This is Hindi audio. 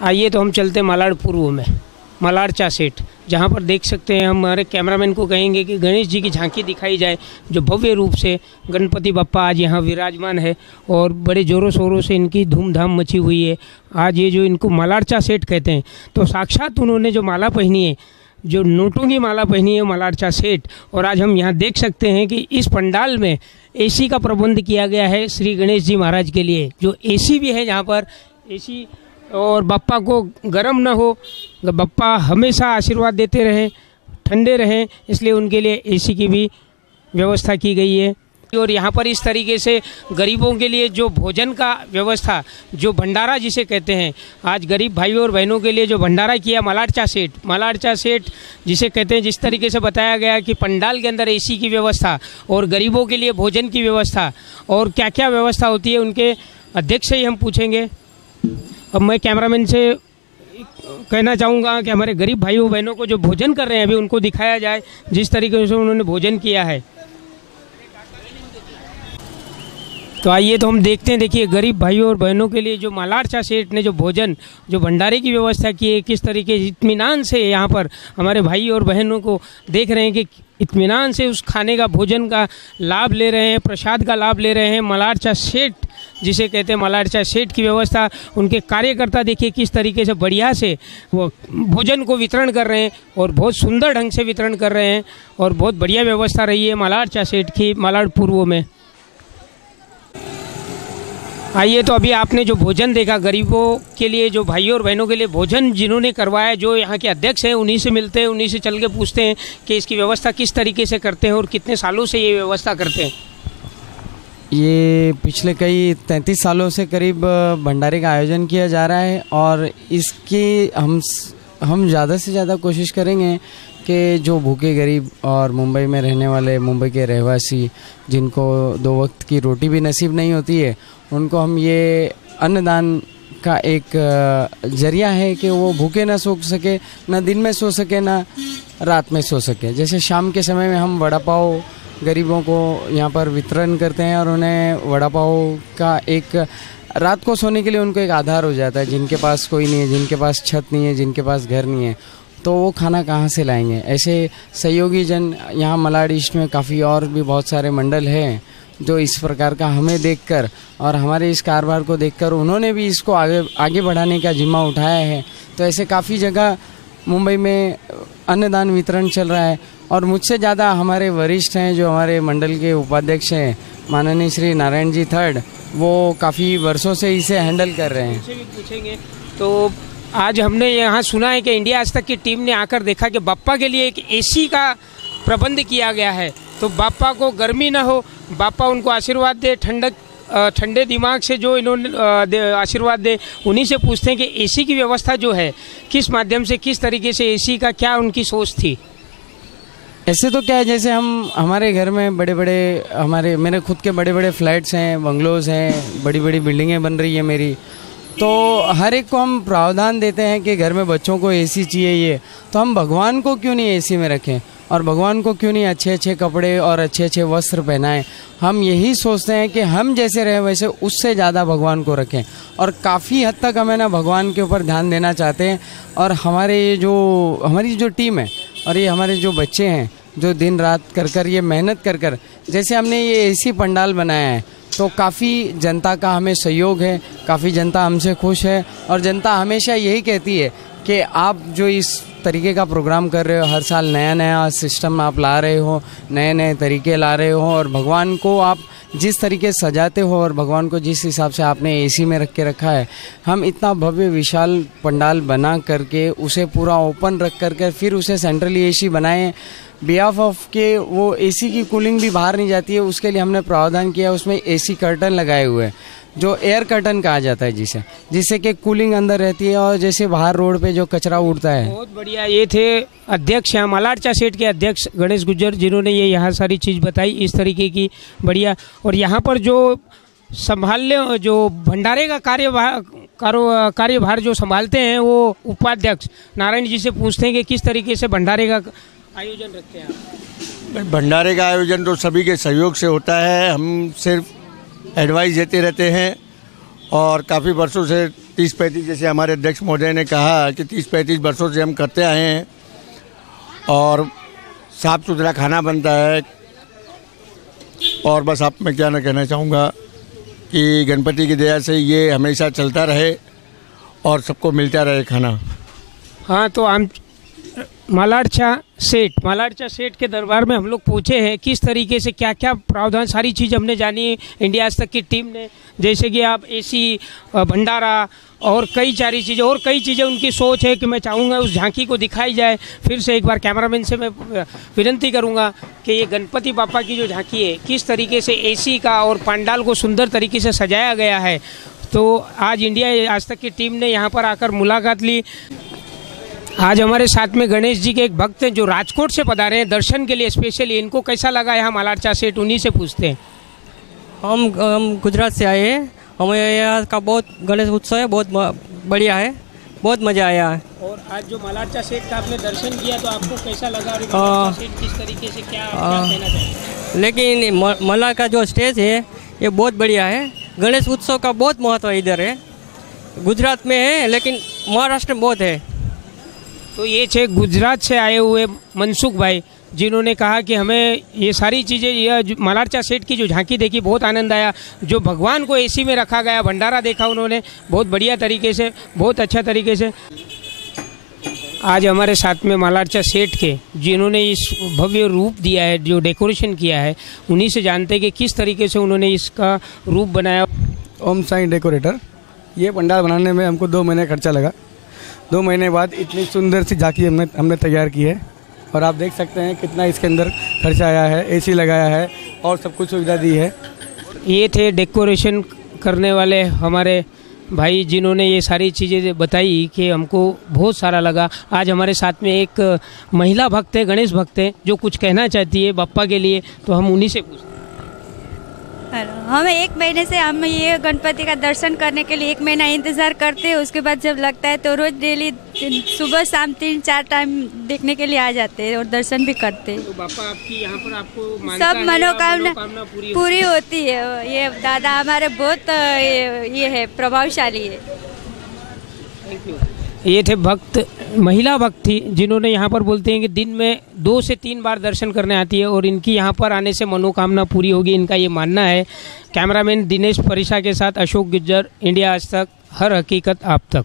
आइए तो हम चलते मलाड पूर्व में, मलाडचा सेठ, जहाँ पर देख सकते हैं। हमारे कैमरामैन को कहेंगे कि गणेश जी की झांकी दिखाई जाए, जो भव्य रूप से गणपति बप्पा आज यहाँ विराजमान है और बड़े ज़ोरों शोरों से इनकी धूमधाम मची हुई है। आज ये जो इनको मलाडचा सेठ कहते हैं, तो साक्षात उन्होंने जो माला पहनी है, जो नोटों की माला पहनी है, मलाडचा सेठ। और आज हम यहाँ देख सकते हैं कि इस पंडाल में एसी का प्रबंध किया गया है श्री गणेश जी महाराज के लिए, जो एसी भी है यहाँ पर एसी, और बप्पा को गर्म न हो, बप्पा हमेशा आशीर्वाद देते रहें, ठंडे रहें, इसलिए उनके लिए एसी की भी व्यवस्था की गई है। और यहाँ पर इस तरीके से गरीबों के लिए जो भोजन का व्यवस्था, जो भंडारा जिसे कहते हैं, आज गरीब भाइयों और बहनों के लिए जो भंडारा किया मलाडचा सेठ जिसे कहते हैं, जिस तरीके से बताया गया कि पंडाल के अंदर एसी की व्यवस्था और गरीबों के लिए भोजन की व्यवस्था और क्या क्या व्यवस्था होती है, उनके अध्यक्ष से ही हम पूछेंगे। अब मैं कैमरामैन से कहना चाहूँगा कि हमारे गरीब भाइयों बहनों को जो भोजन कर रहे हैं अभी उनको दिखाया जाए, जिस तरीके से उन्होंने भोजन किया है। तो आइए तो हम देखते हैं। देखिए, गरीब भाइयों और बहनों के लिए जो मलाडचा सेठ ने जो भोजन, जो भंडारे की व्यवस्था की है, किस तरीके इत्मीनान से यहाँ पर हमारे भाई और बहनों को देख रहे हैं कि इत्मीनान से उस खाने का, भोजन का लाभ ले रहे हैं, प्रसाद का लाभ ले रहे हैं। मलाडचा सेठ जिसे कहते हैं, मलाडचा सेठ की व्यवस्था, उनके कार्यकर्ता देखिए किस तरीके से बढ़िया से वो भोजन को वितरण कर रहे हैं और बहुत सुंदर ढंग से वितरण कर रहे हैं और बहुत बढ़िया व्यवस्था रही है मलाडचा सेठ की मलाड पूर्व में। आइए तो अभी आपने जो भोजन देखा, गरीबों के लिए, जो भाइयों और बहनों के लिए भोजन जिन्होंने करवाया, जो यहाँ के अध्यक्ष हैं, उन्हीं से मिलते हैं, उन्हीं से चल के पूछते हैं कि इसकी व्यवस्था किस तरीके से करते हैं और कितने सालों से ये व्यवस्था करते हैं। ये पिछले कई 33 सालों से करीब भंडारे का आयोजन किया जा रहा है और इसकी हम ज़्यादा से ज़्यादा कोशिश करेंगे कि जो भूखे गरीब और मुंबई में रहने वाले, मुंबई के रहवासी, जिनको 2 वक्त की रोटी भी नसीब नहीं होती है, उनको हम ये अन्नदान का एक जरिया है कि वो भूखे ना सो सके, ना दिन में सो सके, ना रात में सो सके। जैसे शाम के समय में हम वड़ा पाव गरीबों को यहाँ पर वितरण करते हैं और उन्हें वड़ा पाव का एक रात को सोने के लिए उनको एक आधार हो जाता है। जिनके पास कोई नहीं है, जिनके पास छत नहीं है, जिनके पास घर नहीं है, तो वो खाना कहाँ से लाएंगे। ऐसे सहयोगी जन यहाँ मलाड ईस्ट में काफ़ी और भी बहुत सारे मंडल हैं जो इस प्रकार का हमें देखकर और हमारे इस कारोबार को देखकर उन्होंने भी इसको आगे बढ़ाने का जिम्मा उठाया है। तो ऐसे काफ़ी जगह मुंबई में अन्नदान वितरण चल रहा है और मुझसे ज़्यादा हमारे वरिष्ठ हैं, जो हमारे मंडल के उपाध्यक्ष हैं, माननीय श्री नारायण जी थर्ड, वो काफ़ी वर्षों से इसे हैंडल कर रहे हैं। उनसे भी पूछेंगे। तो आज हमने यहाँ सुना है कि इंडिया आज तक की टीम ने आकर देखा कि बप्पा के लिए एक एसी का प्रबंध किया गया है, तो बापा को गर्मी ना हो, बापा उनको आशीर्वाद दे, ठंडे दिमाग से जो इन्होंने आशीर्वाद दे। उन्हीं से पूछते हैं कि एसी की व्यवस्था जो है किस माध्यम से, किस तरीके से, एसी का क्या उनकी सोच थी। ऐसे तो क्या है, जैसे हमारे घर में मेरे खुद के बड़े बड़े फ्लैट्स हैं, बंगलोज हैं, बड़ी बड़ी बिल्डिंगें बन रही है मेरी, तो हर एक को हम प्रावधान देते हैं कि घर में बच्चों को एसी चाहिए। ये तो हम भगवान को क्यों नहीं एसी में रखें और भगवान को क्यों नहीं अच्छे अच्छे कपड़े और अच्छे अच्छे वस्त्र पहनाएं। हम यही सोचते हैं कि हम जैसे रहे वैसे उससे ज़्यादा भगवान को रखें और काफ़ी हद तक हमें ना भगवान के ऊपर ध्यान देना चाहते हैं। और हमारी जो टीम है और ये हमारे जो बच्चे हैं, जो दिन रात कर ये मेहनत कर जैसे हमने ये एसी पंडाल बनाया है, तो काफ़ी जनता का हमें सहयोग है, काफ़ी जनता हमसे खुश है और जनता हमेशा यही कहती है कि आप जो इस तरीके का प्रोग्राम कर रहे हो, हर साल नया नया सिस्टम आप ला रहे हो, नए नए तरीके ला रहे हो और भगवान को आप जिस तरीके से सजाते हो और भगवान को जिस हिसाब से आपने एसी में रख के रखा है, हम इतना भव्य विशाल पंडाल बना करके उसे पूरा ओपन रख करके फिर उसे सेंट्रली एसी बनाए, बिहाफ ऑफ के वो एसी की कूलिंग भी बाहर नहीं जाती है, उसके लिए हमने प्रावधान किया। उसमें एसी कर्टन लगाए हुए हैं, जो एयर कर्टन कहा जाता है, जिससे कि कूलिंग अंदर रहती है और जैसे बाहर रोड पे जो कचरा उड़ता है। बहुत बढ़िया। ये थे अध्यक्ष यहाँ मलाडचा सेठ के अध्यक्ष गणेश गुज्जर, जिन्होंने ये यहाँ सारी चीज़ बताई इस तरीके की बढ़िया। और यहाँ पर जो संभालने, जो भंडारे का कार्यभार जो संभालते हैं, वो उपाध्यक्ष नारायण जी से पूछते हैं कि किस तरीके से भंडारे का आयोजन रखते हैं आप। भंडारे का आयोजन तो सभी के सहयोग से होता है, हम सिर्फ एडवाइस देते रहते हैं और काफ़ी वर्षों से 30-35 जैसे हमारे अध्यक्ष महोदय ने कहा कि 30-35 वर्षों से हम करते आए हैं और साफ सुथरा खाना बनता है। और बस आप मैं क्या ना कहना चाहूँगा कि गणपति की दया से ये हमेशा चलता रहे और सबको मिलता रहे खाना। हाँ, तो हम मालाडचा सेठ के दरबार में हम लोग पहुँचे हैं। किस तरीके से क्या क्या प्रावधान, सारी चीज़ हमने जानी इंडिया आज तक की टीम ने। जैसे कि आप एसी, भंडारा और कई सारी चीज़ें और कई चीज़ें उनकी सोच है कि मैं चाहूँगा उस झांकी को दिखाई जाए। फिर से एक बार कैमरामैन से मैं विनती करूँगा कि ये गणपति बापा की जो झांकी है किस तरीके से एसी का और पंडाल को सुंदर तरीके से सजाया गया है। तो आज इंडिया आज तक की टीम ने यहाँ पर आकर मुलाकात ली। आज हमारे साथ में गणेश जी के एक भक्त हैं जो राजकोट से पधारे हैं दर्शन के लिए स्पेशली। इनको कैसा लगा यहाँ मालाडचा सेठ, उन्हीं से पूछते हैं। हम गुजरात से आए हैं। हमें यहाँ का बहुत गणेश उत्सव है, बहुत बढ़िया है, बहुत मज़ा आया है। और आज जो मालाडचा सेठ का आपने दर्शन किया तो आपको कैसा लगा और मालाडचा सेठ किस तरीके से क्या कहना चाहिए? लेकिन मला का जो स्टेज है ये बहुत बढ़िया है। गणेश उत्सव का बहुत महत्व इधर है, गुजरात में है लेकिन महाराष्ट्र में बहुत है। तो ये छे गुजरात से आए हुए मनसुख भाई, जिन्होंने कहा कि हमें ये सारी चीज़ें, यह मालाडचा सेठ की जो झांकी देखी बहुत आनंद आया। जो भगवान को एसी में रखा गया, भंडारा देखा उन्होंने बहुत बढ़िया तरीके से, बहुत अच्छा तरीके से। आज हमारे साथ में मालाडचा सेठ के जिन्होंने इस भव्य रूप दिया है, जो डेकोरेशन किया है, उन्हीं से जानते हैं कि किस तरीके से उन्होंने इसका रूप बनाया। ओम साई डेकोरेटर। ये पंडाल बनाने में हमको 2 महीने खर्चा लगा। 2 महीने बाद इतनी सुंदर सी झांकी हमने तैयार की है और आप देख सकते हैं कितना इसके अंदर खर्चा आया है। एसी लगाया है और सब कुछ सुविधा दी है। ये थे डेकोरेशन करने वाले हमारे भाई, जिन्होंने ये सारी चीज़ें बताई कि हमको बहुत सारा लगा। आज हमारे साथ में एक महिला भक्त है, गणेश भक्त है, जो कुछ कहना चाहती है बाप्पा के लिए, तो हम उन्हीं से पूछते हैं। हमें 1 महीने से हम ये गणपति का दर्शन करने के लिए 1 महीना इंतज़ार करते हैं। उसके बाद जब लगता है तो रोज़ डेली सुबह शाम 3-4 टाइम देखने के लिए आ जाते हैं और दर्शन भी करते हैं। तो बापा आपकी यहाँ पर आपको सब मनोकामना पूरी होती है। ये दादा हमारे बहुत ये है, प्रभावशाली है। Thank you. ये थे भक्त, महिला भक्त थी, जिन्होंने यहाँ पर बोलते हैं कि दिन में 2 से 3 बार दर्शन करने आती है और इनकी यहाँ पर आने से मनोकामना पूरी होगी, इनका ये मानना है। कैमरामैन दिनेश परिशा के साथ अशोक गुज्जर, इंडिया आज तक, हर हकीकत आप तक।